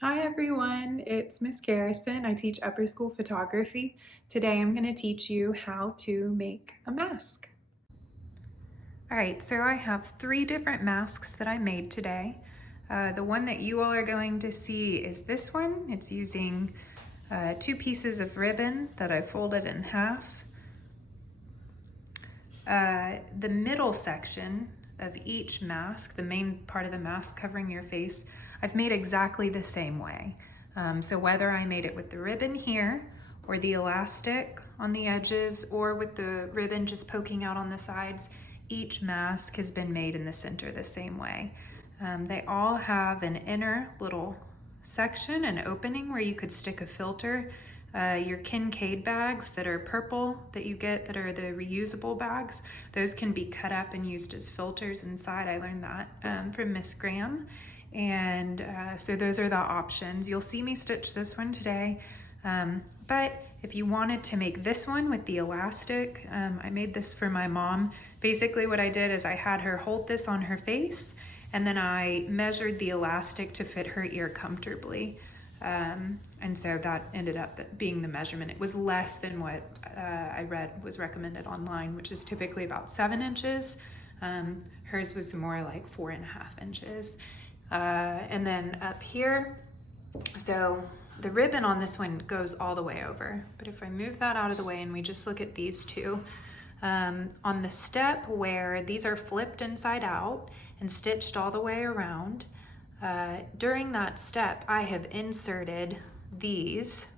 Hi everyone, it's Miss Garrison. I teach upper school photography. Today I'm going to teach you how to make a mask. Alright, so I have 3 different masks that I made today. The one that you all are going to see is this one. It's using 2 pieces of ribbon that I folded in half. The middle section of each mask, the main part of the mask covering your face, I've made exactly the same way. So whether I made it with the ribbon here, or the elastic on the edges, or with the ribbon just poking out on the sides, each mask has been made in the center the same way. They all have an inner little section, an opening where you could stick a filter. Your Kincaid bags that are purple that you get that are the reusable bags, those can be cut up and used as filters inside. I learned that from Miss Graham. And so those are the options. You'll see me stitch this one today. But if you wanted to make this one with the elastic, I made this for my mom. Basically what I did is I had her hold this on her face, and then I measured the elastic to fit her ear comfortably. And so that ended up being the measurement. It was less than what I read was recommended online, which is typically about 7 inches. Hers was more like 4.5 inches. And then up here, so the ribbon on this one goes all the way over, but if I move that out of the way and we just look at these two, on the step where these are flipped inside out and stitched all the way around, during that step I have inserted these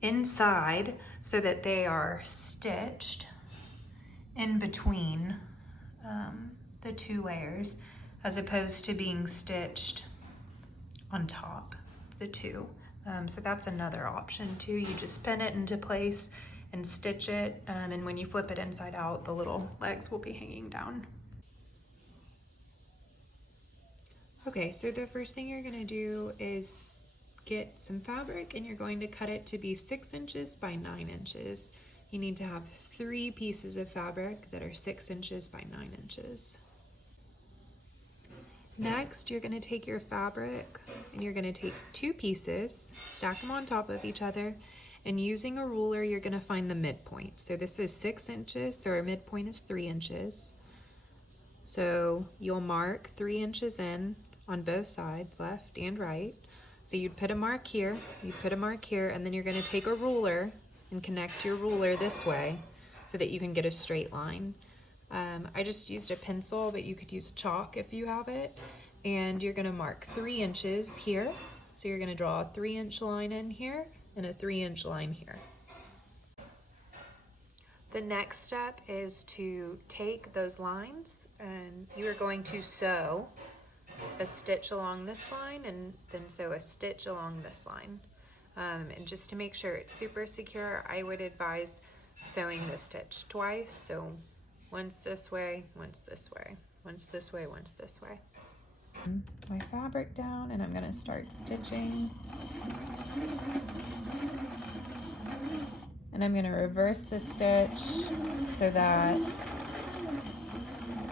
inside so that they are stitched in between the 2 layers, as opposed to being stitched on top of the 2. So that's another option too. You just pin it into place and stitch it, and when you flip it inside out, the little legs will be hanging down. Okay, so the first thing you're gonna do is get some fabric, and you're going to cut it to be 6 inches by 9 inches. You need to have 3 pieces of fabric that are 6 inches by 9 inches. Next, you're going to take your fabric and you're going to take 2 pieces, stack them on top of each other, and using a ruler, you're going to find the midpoint. So this is 6 inches, so our midpoint is 3 inches. So you'll mark 3 inches in on both sides, left and right. So you'd put a mark here, you'd put a mark here, and then you're going to take a ruler and connect your ruler this way so that you can get a straight line. I just used a pencil, but you could use chalk if you have it. And you're gonna mark 3 inches here. So you're gonna draw a 3-inch line in here and a 3-inch line here. The next step is to take those lines and you are going to sew a stitch along this line and then sew a stitch along this line. And just to make sure it's super secure, I would advise sewing the stitch twice. So once this way, once this way, once this way, once this way. My fabric down and I'm gonna start stitching. And I'm gonna reverse the stitch so that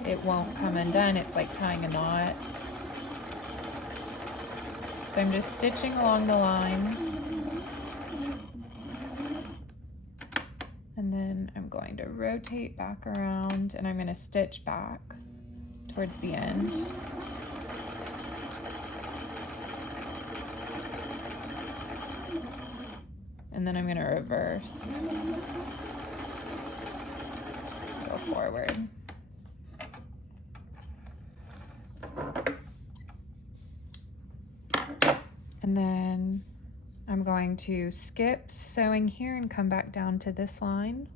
it won't come undone. It's like tying a knot. So I'm just stitching along the line. And then I'm going to rotate back around and I'm going to stitch back towards the end. And then I'm going to reverse, go forward. And then I'm going to skip sewing here and come back down to this line.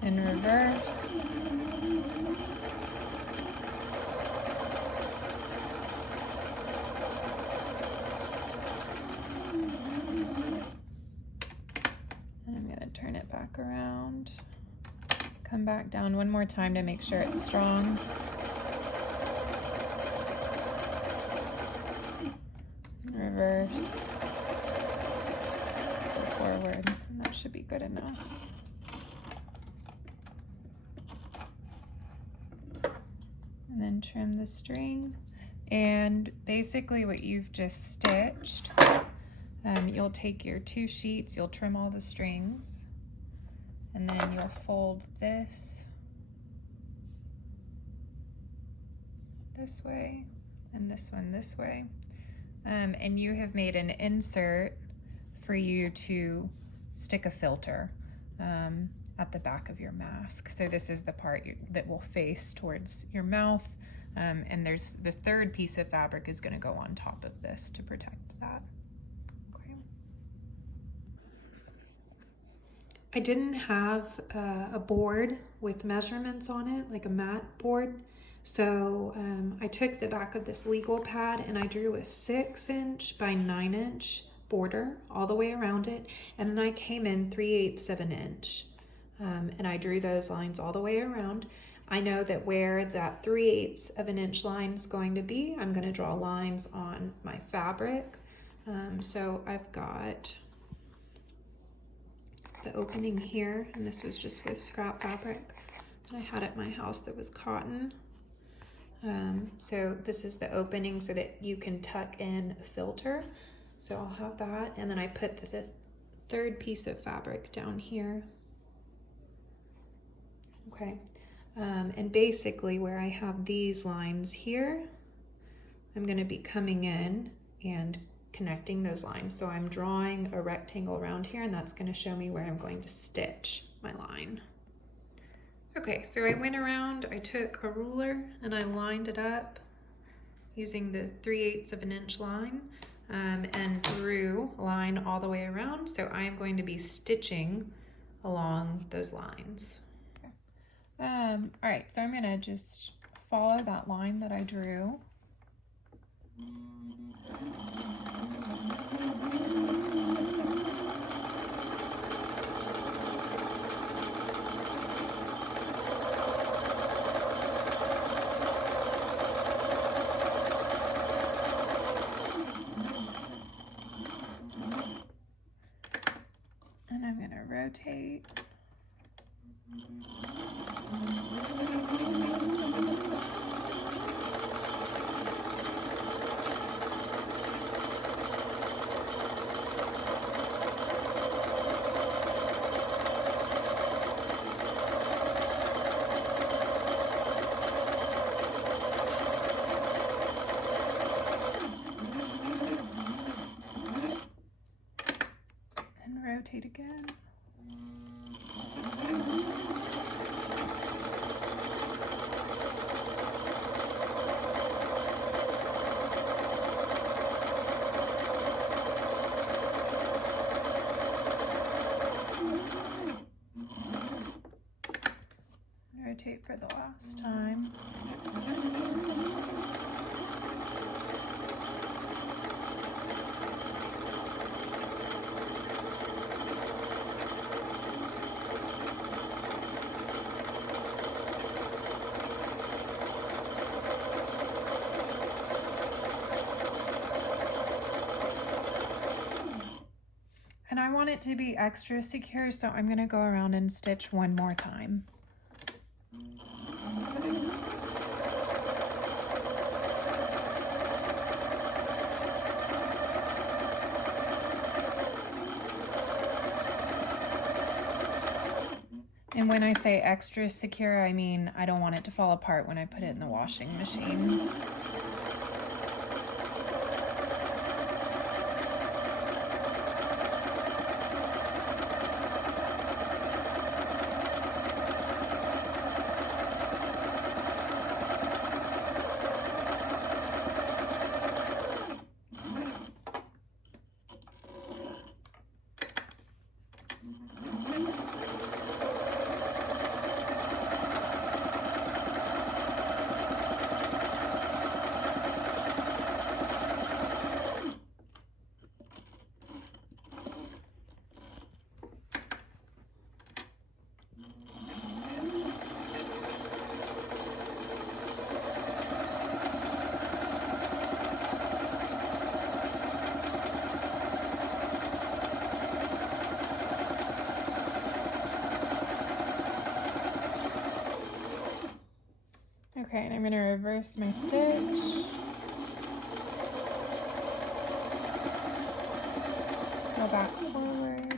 And reverse. And I'm going to turn it back around. Come back down one more time to make sure it's strong. Reverse. Go forward. And that should be good enough. and then trim the string. And basically what you've just stitched, you'll take your 2 sheets, you'll trim all the strings, and then you'll fold this way and this one this way. And you have made an insert for you to stick a filter at the back of your mask. So this is the part that will face towards your mouth. And there's the 3rd piece of fabric is going to go on top of this to protect that. Okay. I didn't have a board with measurements on it, like a mat board. So I took the back of this legal pad and I drew a 6-inch by 9-inch border all the way around it. And then I came in 3/8 of an inch. And I drew those lines all the way around. I know that where that 3/8 of an inch line is going to be, I'm going to draw lines on my fabric. So I've got the opening here, and this was just with scrap fabric that I had at my house that was cotton. So this is the opening so that you can tuck in a filter. So I'll have that, and then I put the 3rd piece of fabric down here. Okay, and basically where I have these lines here, I'm going to be coming in and connecting those lines. So I'm drawing a rectangle around here, and that's going to show me where I'm going to stitch my line. Okay, so I went around, I took a ruler and I lined it up using the 3/8 of an inch line, and drew a line all the way around. So I am going to be stitching along those lines. All right, so I'm gonna just follow that line that I drew. And I'm gonna rotate. And rotate again. Rotate for the last time. And I want it to be extra secure, so I'm going to go around and stitch one more time. And when I say extra secure, I mean I don't want it to fall apart when I put it in the washing machine. Okay, and I'm going to reverse my stitch. Go back forward.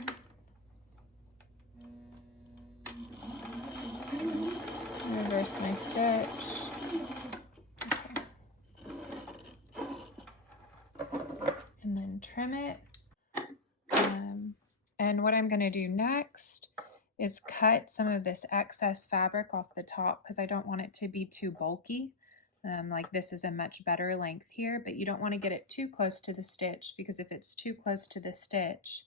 Reverse my stitch. Okay. And then trim it. And what I'm going to do next is cut some of this excess fabric off the top because I don't want it to be too bulky. Like this is a much better length here, but you don't want to get it too close to the stitch because if it's too close to the stitch,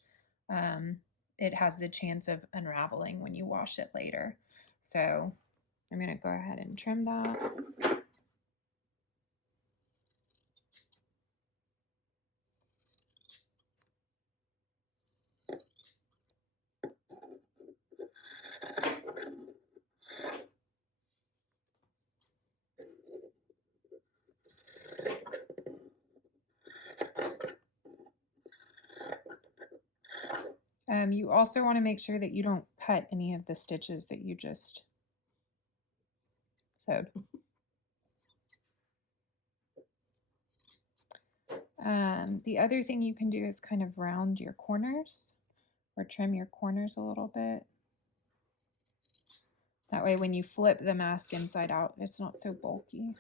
it has the chance of unraveling when you wash it later. So I'm going to go ahead and trim that. You also want to make sure that you don't cut any of the stitches that you just sewed. The other thing you can do is kind of round your corners or trim your corners a little bit. That way when you flip the mask inside out, it's not so bulky.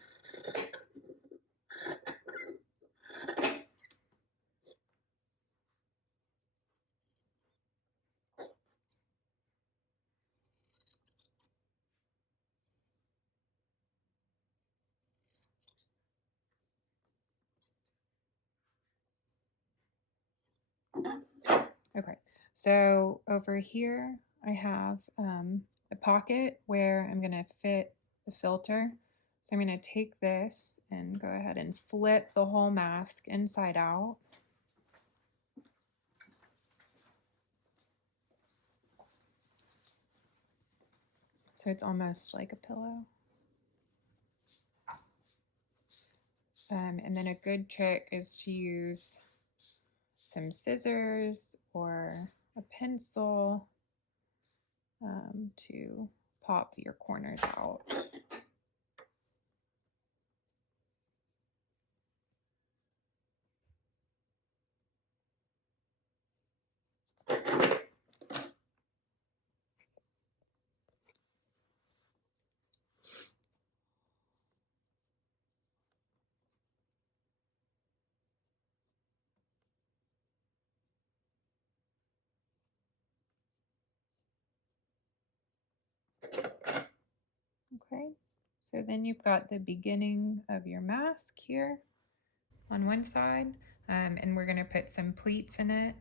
Okay, so over here I have a pocket where I'm going to fit the filter. So I'm going to take this and go ahead and flip the whole mask inside out. So it's almost like a pillow. And then a good trick is to use some scissors or a pencil to pop your corners out. Okay, so then you've got the beginning of your mask here on one side, and we're going to put some pleats in it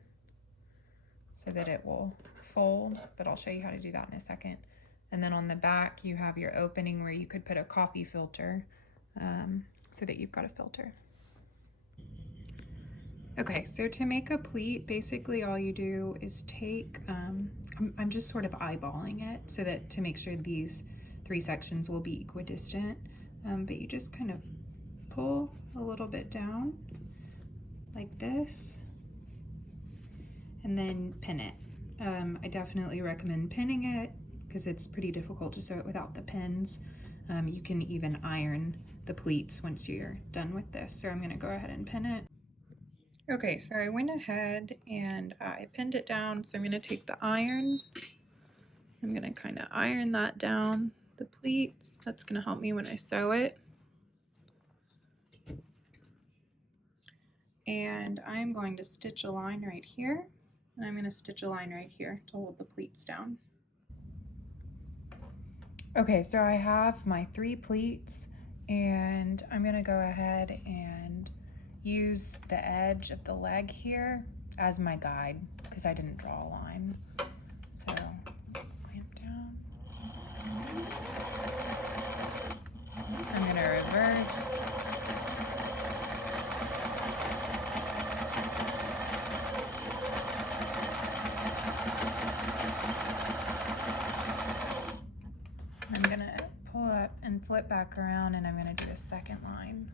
so that it will fold, but I'll show you how to do that in a second. And then on the back you have your opening where you could put a coffee filter so that you've got a filter. Okay, so to make a pleat, basically all you do is take, I'm just sort of eyeballing it so that to make sure these three sections will be equidistant, but you just kind of pull a little bit down like this and then pin it. I definitely recommend pinning it because it's pretty difficult to sew it without the pins. You can even iron the pleats once you're done with this. So I'm going to go ahead and pin it. Okay, so I went ahead and I pinned it down. So I'm going to take the iron. I'm going to kind of iron that down, the pleats. That's going to help me when I sew it. And I'm going to stitch a line right here. And I'm going to stitch a line right here to hold the pleats down. Okay, so I have my 3 pleats and I'm going to go ahead and use the edge of the leg here as my guide because I didn't draw a line. So clamp down. I'm going to reverse. I'm going to pull up and flip back around and I'm going to do a second line.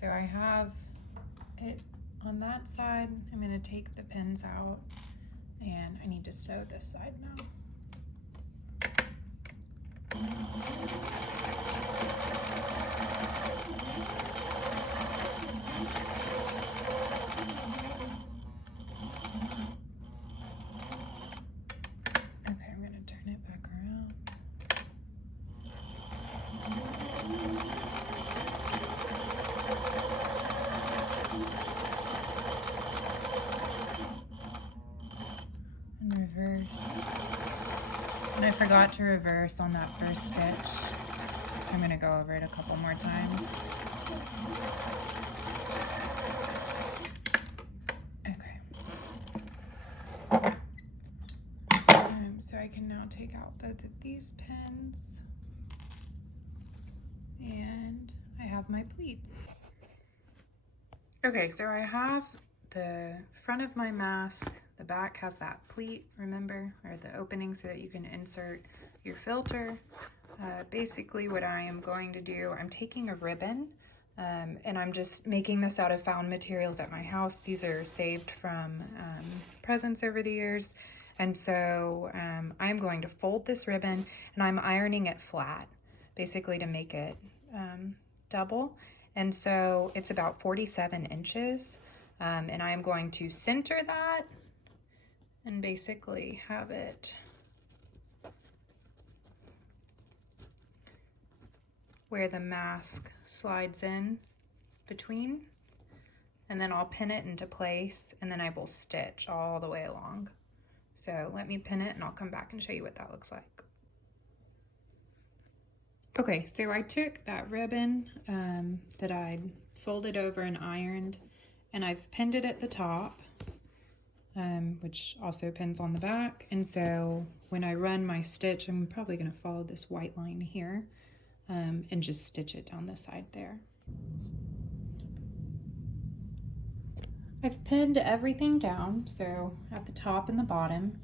so I have it on that side. I'm going to take the pins out and I need to sew this side now. Okay, I'm going to turn it back around. And reverse. And I forgot to reverse on that first stitch, so I'm going to go over it a couple more times. Okay. So I can now take out both of these pins, and I have my pleats. Okay, so I have the front of my mask. The back has that pleat, remember, or the opening so that you can insert your filter. Basically what I am going to do, I'm taking a ribbon and I'm just making this out of found materials at my house. These are saved from presents over the years. And so I'm going to fold this ribbon and I'm ironing it flat, basically to make it double. And so it's about 47 inches. And I'm going to center that and basically have it where the mask slides in between, and then I'll pin it into place and then I will stitch all the way along. So let me pin it and I'll come back and show you what that looks like. Okay, so I took that ribbon that I'd folded over and ironed, and I've pinned it at the top, which also pins on the back. And so when I run my stitch, I'm probably going to follow this white line here and just stitch it down the side there. I've pinned everything down, so at the top and the bottom,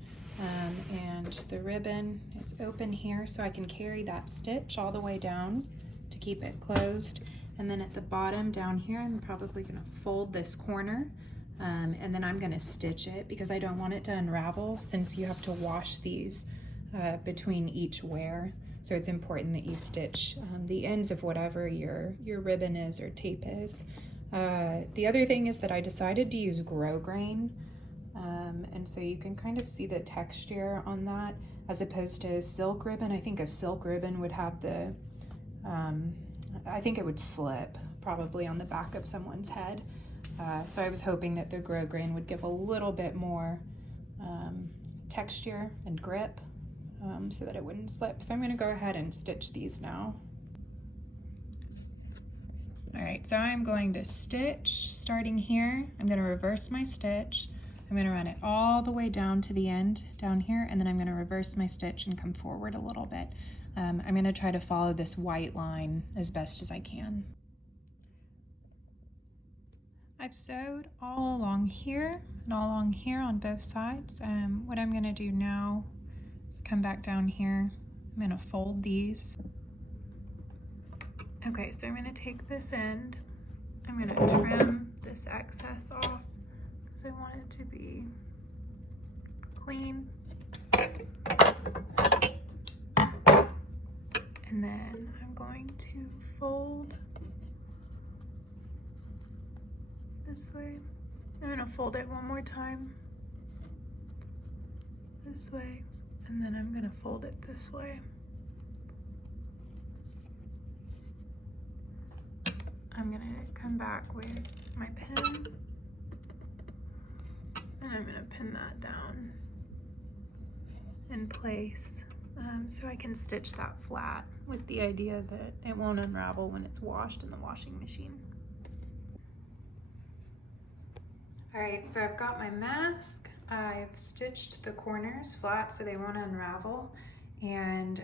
and the ribbon is open here so I can carry that stitch all the way down to keep it closed. And then at the bottom down here, I'm probably going to fold this corner and then I'm going to stitch it because I don't want it to unravel, since you have to wash these between each wear. So it's important that you stitch the ends of whatever your ribbon is or tape is. The other thing is that I decided to use grosgrain, and so you can kind of see the texture on that as opposed to silk ribbon. I think a silk ribbon would have the, I think it would slip probably on the back of someone's head. So I was hoping that the grosgrain would give a little bit more texture and grip so that it wouldn't slip. So I'm going to go ahead and stitch these now. All right, so I'm going to stitch starting here. I'm going to reverse my stitch. I'm going to run it all the way down to the end down here, and then I'm going to reverse my stitch and come forward a little bit. I'm going to try to follow this white line as best as I can. I've sewed all along here and all along here on both sides. What I'm going to do now is come back down here. I'm going to fold these. Okay, so I'm going to take this end. I'm going to trim this excess off because I want it to be clean. And then I'm going to fold this way. I'm going to fold it one more time this way, and then I'm going to fold it this way. I'm going to come back with my pin, and I'm going to pin that down in place so I can stitch that flat with the idea that it won't unravel when it's washed in the washing machine. All right, so I've got my mask. I've stitched the corners flat so they won't unravel, and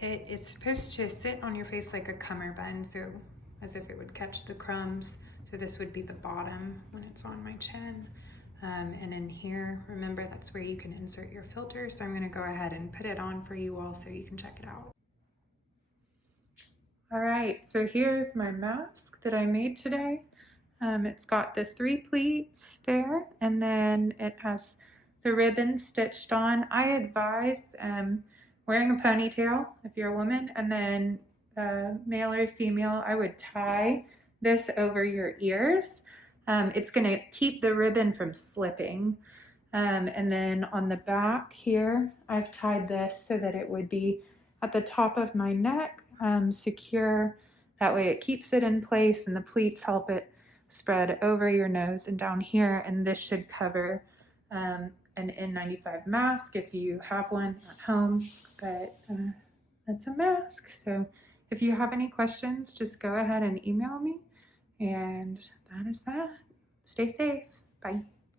it's supposed to sit on your face like a cummerbund, so as if it would catch the crumbs. So this would be the bottom when it's on my chin. And in here, remember, that's where you can insert your filter. So I'm going to go ahead and put it on for you all so you can check it out. All right, so here's my mask that I made today. It's got the 3 pleats there, and then it has the ribbon stitched on. I advise wearing a ponytail if you're a woman, and then male or female, I would tie this over your ears. It's gonna keep the ribbon from slipping. And then on the back here, I've tied this so that it would be at the top of my neck, secure. That way it keeps it in place, and the pleats help it spread over your nose and down here. And this should cover an N95 mask if you have one at home, but that's a mask. So if you have any questions, just go ahead and email me. And that is that. Stay safe. Bye.